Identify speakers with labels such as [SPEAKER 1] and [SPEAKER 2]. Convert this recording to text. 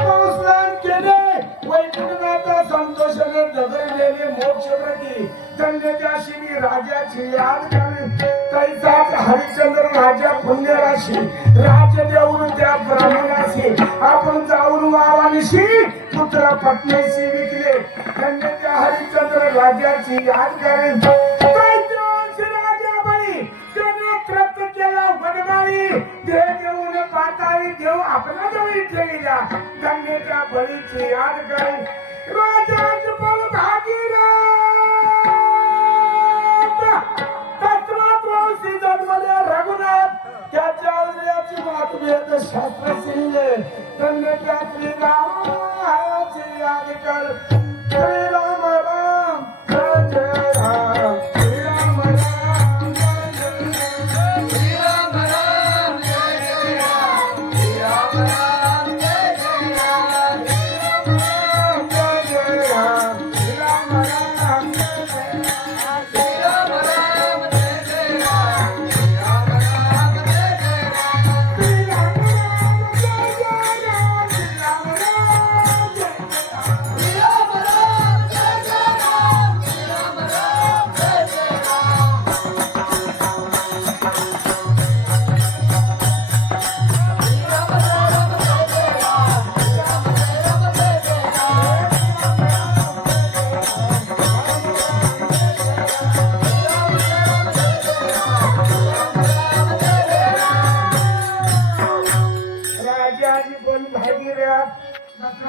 [SPEAKER 1] स्नान केले. वैकुंठनाथा संतोषाने दगडलेले मोक्षव्रती धन्यत्याशी मी राजाची याद करेन तैसाच हरिश्चंद्र राजा पुण्यराशी राज देऊन त्या ब्राह्मणाशी. आपण जाऊन वावानिशी पुत्र पत्नीशी विकले. धन्य त्या हरिश्चंद्र राजाची याद करेन आपला जवळ ठेवला धन्यच्या बळीची याद करेन राजाच बल भागीरथ. तस्मात् वंशी रघुनाथ. त्याच्या उदयाची मातृभेद शास्त्र सिंहे गंगेच्या श्रीराम राजा आणि बळी भागीरथ